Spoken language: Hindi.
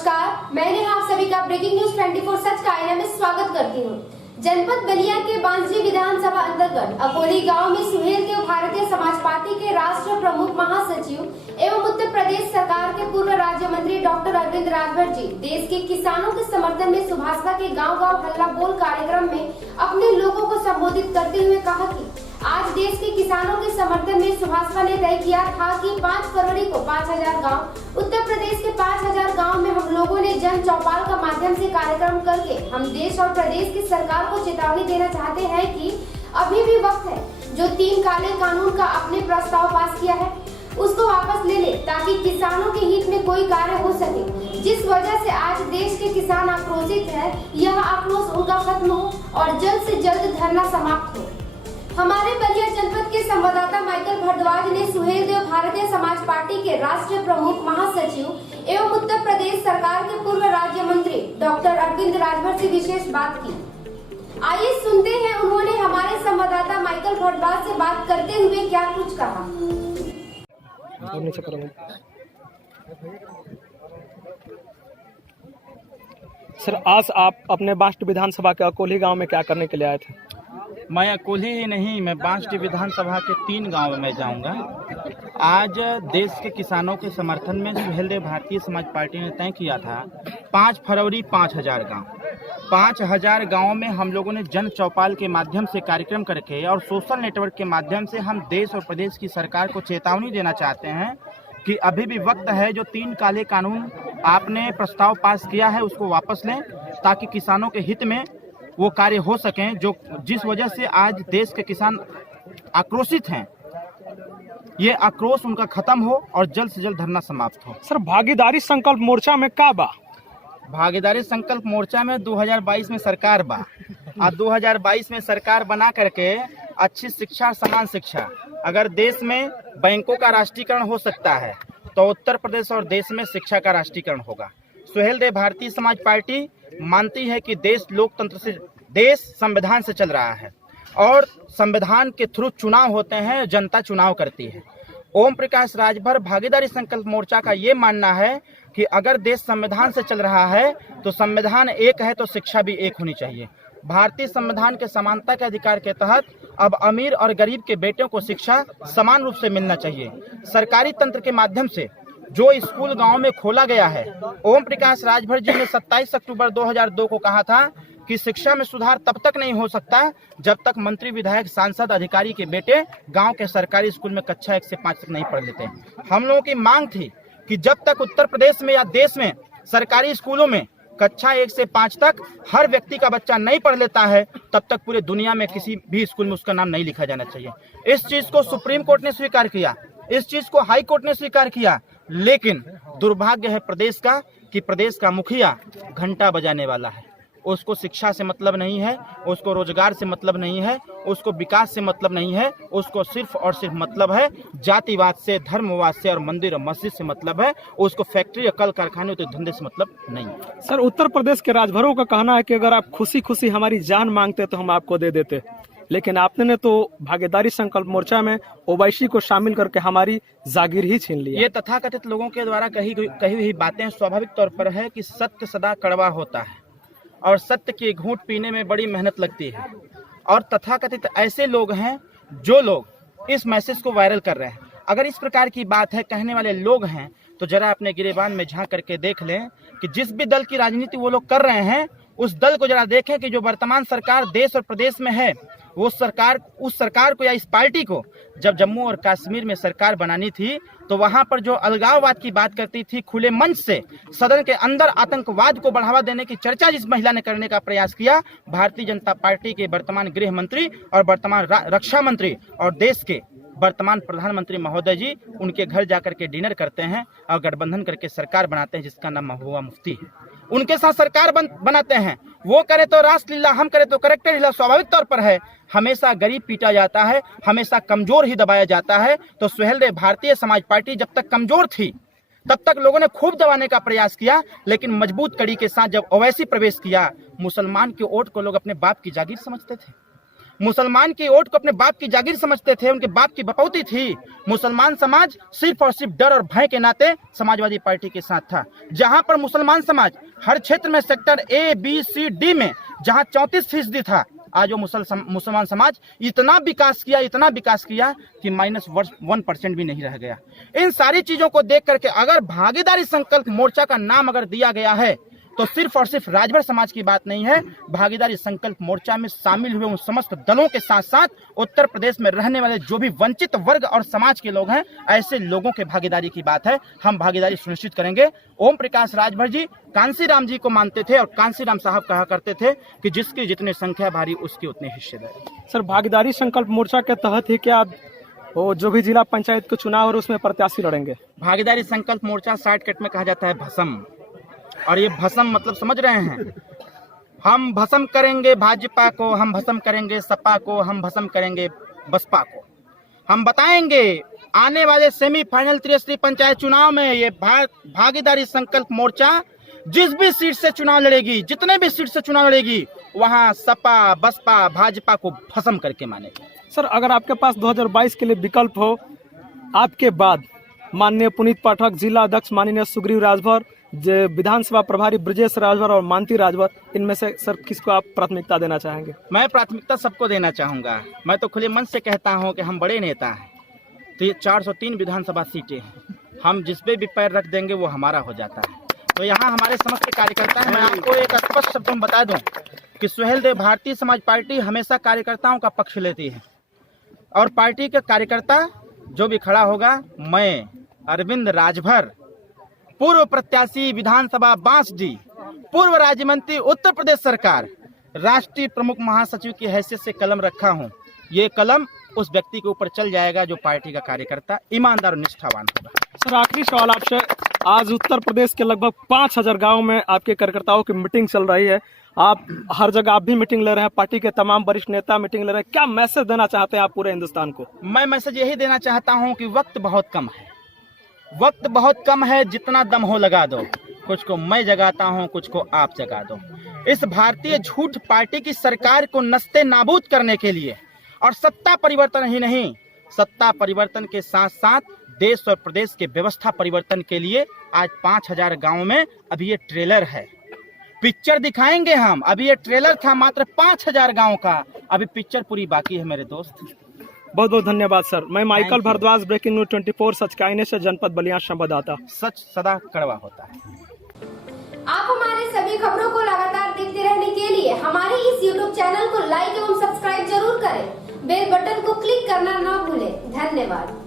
नमस्कार, मैं आप सभी का ब्रेकिंग न्यूज 24 सच का आईना में स्वागत करती हूँ। जनपद बलिया के बांसडी विधानसभा अंतर्गत अकोली गांव में सुहेलदेव भारतीय समाज पार्टी के राष्ट्र प्रमुख महासचिव एवं उत्तर प्रदेश सरकार के पूर्व राज्य मंत्री डॉक्टर अरविंद राजभर जी देश के किसानों के समर्थन में सुभाषपा के गांव-गांव हल्ला बोल कार्यक्रम में अपने लोगों को संबोधित करते हुए कहा कि आज देश के किसानों के समर्थन में सुभाषपा ने तय किया था कि 5 फरवरी को 5000 गांव, उत्तर प्रदेश के 5000 गांव में हम लोगों ने जन चौपाल का माध्यम से कार्यक्रम करके हम देश और प्रदेश की सरकार को चेतावनी देना चाहते हैं कि अभी भी वक्त है, जो 3 काले कानून का अपने प्रस्ताव पास किया है उसको वापस ले ले, ताकि किसानों के हित में कोई कार्य हो सके। जिस वजह से आज देश के किसान आक्रोशित है, यह आक्रोश उनका खत्म हो और जल्द से जल्द धरना समाप्त हो। हमारे बलिया जनपद के संवाददाता माइकल भारद्वाज ने सुहेलदेव भारतीय समाज पार्टी के राष्ट्रीय प्रमुख महासचिव एवं उत्तर प्रदेश सरकार के पूर्व राज्य मंत्री डॉक्टर अरविंद राजभर से विशेष बात की। आइए सुनते हैं उन्होंने हमारे संवाददाता माइकल भारद्वाज से बात करते हुए क्या कुछ कहा। सर, आज आप अपने बांसडी विधानसभा के अकोली गांव में क्या करने के लिए आए थे? मैं अकोली ही नहीं, मैं बांसडी विधानसभा के 3 गांव में जाऊंगा। आज देश के किसानों के समर्थन में सुहेलदेव भारतीय समाज पार्टी ने तय किया था 5 फरवरी 5000 गांव। 5000 गांवों में हम लोगों ने जन चौपाल के माध्यम से कार्यक्रम करके और सोशल नेटवर्क के माध्यम से हम देश और प्रदेश की सरकार को चेतावनी देना चाहते हैं कि अभी भी वक्त है, जो 3 काले कानून आपने प्रस्ताव पास किया है उसको वापस लें, ताकि किसानों के हित में वो कार्य हो सकें, जो जिस वजह से आज देश के किसान आक्रोशित हैं, ये आक्रोश उनका खत्म हो और जल्द से जल्द धरना समाप्त हो। सर, भागीदारी संकल्प मोर्चा में का बा? भागीदारी संकल्प मोर्चा में 2022 में सरकार बा और 2022 में सरकार बना करके अच्छी शिक्षा, समान शिक्षा, अगर देश में बैंकों का राष्ट्रीयकरण हो सकता है तो उत्तर प्रदेश और देश में शिक्षा का राष्ट्रीयकरण होगा। सुहेलदेव भारतीय समाज पार्टी मानती है कि देश लोकतंत्र से, देश संविधान से चल रहा है और संविधान के थ्रू चुनाव होते हैं, जनता चुनाव करती है। ओम प्रकाश राजभर भागीदारी संकल्प मोर्चा का ये मानना है कि अगर देश संविधान से चल रहा है तो संविधान एक है तो शिक्षा भी एक होनी चाहिए। भारतीय संविधान के समानता के अधिकार के तहत अब अमीर और गरीब के बेटों को शिक्षा समान रूप से मिलना चाहिए। सरकारी तंत्र के माध्यम से जो स्कूल गांव में खोला गया है, ओम प्रकाश राजभर जी ने 27 अक्टूबर 2002 को कहा था कि शिक्षा में सुधार तब तक नहीं हो सकता जब तक मंत्री, विधायक, सांसद, अधिकारी के बेटे गांव के सरकारी स्कूल में कक्षा 1 से 5 तक नहीं पढ़ लेते। हम लोगों की मांग थी कि जब तक उत्तर प्रदेश में या देश में सरकारी स्कूलों में कक्षा 1 से 5 तक हर व्यक्ति का बच्चा नहीं पढ़ लेता है, तब तक पूरे दुनिया में किसी भी स्कूल में उसका नाम नहीं लिखा जाना चाहिए। इस चीज को सुप्रीम कोर्ट ने स्वीकार किया, इस चीज को हाई कोर्ट ने स्वीकार किया, लेकिन दुर्भाग्य है प्रदेश का कि प्रदेश का मुखिया घंटा बजाने वाला है। उसको शिक्षा से मतलब नहीं है, उसको रोजगार से मतलब नहीं है, उसको विकास से मतलब नहीं है, उसको सिर्फ और सिर्फ मतलब है जातिवाद से, धर्मवाद से और मंदिर और मस्जिद से मतलब है। उसको फैक्ट्री या कल कारखाने तो धंधे से मतलब नहीं है। सर, उत्तर प्रदेश के राजभरों का कहना है कि अगर आप खुशी खुशी हमारी जान मांगते तो हम आपको दे देते, लेकिन आपने तो भागीदारी संकल्प मोर्चा में ओवैसी को शामिल करके हमारी जागीर ही छीन लिया। ये तथाकथित लोगों के द्वारा कही हुई बातें स्वाभाविक तौर पर है कि सत्य सदा कड़वा होता है और सत्य की घूंट पीने में बड़ी मेहनत लगती है। और तथाकथित ऐसे लोग हैं जो लोग इस मैसेज को वायरल कर रहे हैं। अगर इस प्रकार की बात है, कहने वाले लोग हैं, तो जरा अपने गिरेबान में झांक करके देख लें कि जिस भी दल की राजनीति वो लोग कर रहे हैं, उस दल को जरा देखें कि जो वर्तमान सरकार देश और प्रदेश में है, वो सरकार, उस सरकार को या इस पार्टी को जब जम्मू और कश्मीर में सरकार बनानी थी तो वहां पर जो अलगाववाद की बात करती थी, खुले मंच से सदन के अंदर आतंकवाद को बढ़ावा देने की चर्चा जिस महिला ने करने का प्रयास किया, भारतीय जनता पार्टी के वर्तमान गृह मंत्री और वर्तमान रक्षा मंत्री और देश के वर्तमान प्रधानमंत्री महोदय जी उनके घर जाकर के डिनर करते हैं और गठबंधन करके सरकार बनाते हैं जिसका नाम महबूबा मुफ्ती है। उनके साथ सरकार बनाते हैं। वो करे तो रासलीला, हम करे तो करेक्टर ढीला। स्वाभाविक तौर पर है, हमेशा गरीब पीटा जाता है, हमेशा कमजोर ही दबाया जाता है। तो सुहेलदेव भारतीय समाज पार्टी जब तक कमजोर थी तब तक लोगों ने खूब दबाने का प्रयास किया, लेकिन मजबूत कड़ी के साथ जब ओवैसी प्रवेश किया, मुसलमान के वोट को लोग अपने बाप की जागीर समझते थे। मुसलमान की वोट को अपने बाप की जागीर समझते थे, उनके बाप की बपौती थी। मुसलमान समाज सिर्फ और सिर्फ डर और भय के नाते समाजवादी पार्टी के साथ था। जहां पर मुसलमान समाज हर क्षेत्र में sector A, B, C, D में जहां 34% था, आज वो मुसलमान समाज इतना विकास किया कि -1% भी नहीं रह गया। इन सारी चीजों को देख करके अगर भागीदारी संकल्प मोर्चा का नाम अगर दिया गया है तो सिर्फ और सिर्फ राजभर समाज की बात नहीं है। भागीदारी संकल्प मोर्चा में शामिल हुए उन समस्त दलों के साथ साथ उत्तर प्रदेश में रहने वाले जो भी वंचित वर्ग और समाज के लोग हैं, ऐसे लोगों के भागीदारी की बात है। हम भागीदारी सुनिश्चित करेंगे। ओम प्रकाश राजभर जी कांसीराम जी को मानते थे और कांसीराम साहब कहा करते थे कि जिसकी जितनी संख्या भारी उसके उतने हिस्सेदार। सर, भागीदारी संकल्प मोर्चा के तहत ही क्या वो जो भी जिला पंचायत के चुनाव और उसमें प्रत्याशी लड़ेंगे? भागीदारी संकल्प मोर्चा शॉर्टकट में कहा जाता है भस्म, और ये भस्म मतलब समझ रहे हैं। हम भस्म करेंगे भाजपा को, हम भस्म करेंगे सपा को, हम भस्म करेंगे बसपा को। हम बताएंगे आने वाले सेमीफाइनल त्रिस्तरीय पंचायत चुनाव में ये भागीदारी संकल्प मोर्चा जिस भी सीट से चुनाव लड़ेगी, जितने भी सीट से चुनाव लड़ेगी, वहां सपा, बसपा, भाजपा को भस्म करके मानेगी। सर, अगर आपके पास 2022 के लिए विकल्प हो, आपके बाद माननीय पुनीत पाठक, जिला अध्यक्ष माननीय सुग्रीव राजभर, विधानसभा प्रभारी ब्रजेश राजभर और मानती राजभर, इनमें से सर किसको आप प्राथमिकता देना चाहेंगे? मैं प्राथमिकता सबको देना चाहूंगा। मैं तो खुले मन से कहता हूं कि हम बड़े नेता हैं, तो ये 403 विधानसभा सीटें हैं, हम जिस पे भी पैर रख देंगे वो हमारा हो जाता है। तो यहाँ हमारे समस्त कार्यकर्ता हैं। मैं आपको एक स्पष्ट शब्द में बता दूं कि सुहेल देव भारतीय समाज पार्टी हमेशा कार्यकर्ताओं का पक्ष लेती है, और पार्टी के कार्यकर्ता जो भी खड़ा होगा, मैं अरविंद राजभर, पूर्व प्रत्याशी विधानसभा बांसडीह, पूर्व राज्य मंत्री उत्तर प्रदेश सरकार, राष्ट्रीय प्रमुख महासचिव की हैसियत से कलम रखा हूं। ये कलम उस व्यक्ति के ऊपर चल जाएगा जो पार्टी का कार्यकर्ता ईमानदार और निष्ठावान होगा। सर, आखिरी सवाल आपसे। आज उत्तर प्रदेश के लगभग 5000 गाँव में आपके कार्यकर्ताओं की मीटिंग चल रही है। आप हर जगह आप भी मीटिंग ले रहे हैं, पार्टी के तमाम वरिष्ठ नेता मीटिंग ले रहे हैं। क्या मैसेज देना चाहते हैं आप पूरे हिंदुस्तान को? मैं मैसेज यही देना चाहता हूं कि वक्त बहुत कम है, वक्त बहुत कम है, जितना दम हो लगा दो। कुछ को मैं जगाता हूं, कुछ को आप जगा दो। इस भारतीय झूठ पार्टी की सरकार को नस्ते नाबूद करने के लिए और सत्ता परिवर्तन ही नहीं, सत्ता परिवर्तन के साथ साथ देश और प्रदेश के व्यवस्था परिवर्तन के लिए आज 5000 गाँव में अभी ये ट्रेलर है। पिक्चर दिखाएंगे हम। अभी ये ट्रेलर था मात्र 5000 गाँव का, अभी पिक्चर पूरी बाकी है मेरे दोस्त। बहुत बहुत धन्यवाद सर। मैं माइकल भारद्वाज, ब्रेकिंग न्यूज 24 सच का आईने से जनपद बलिया संवाददाता। सच सदा कड़वा होता है। आप हमारे सभी खबरों को लगातार देखते रहने के लिए हमारे इस YouTube चैनल को लाइक एवं सब्सक्राइब जरूर करें। बेल बटन को क्लिक करना ना भूलें। धन्यवाद।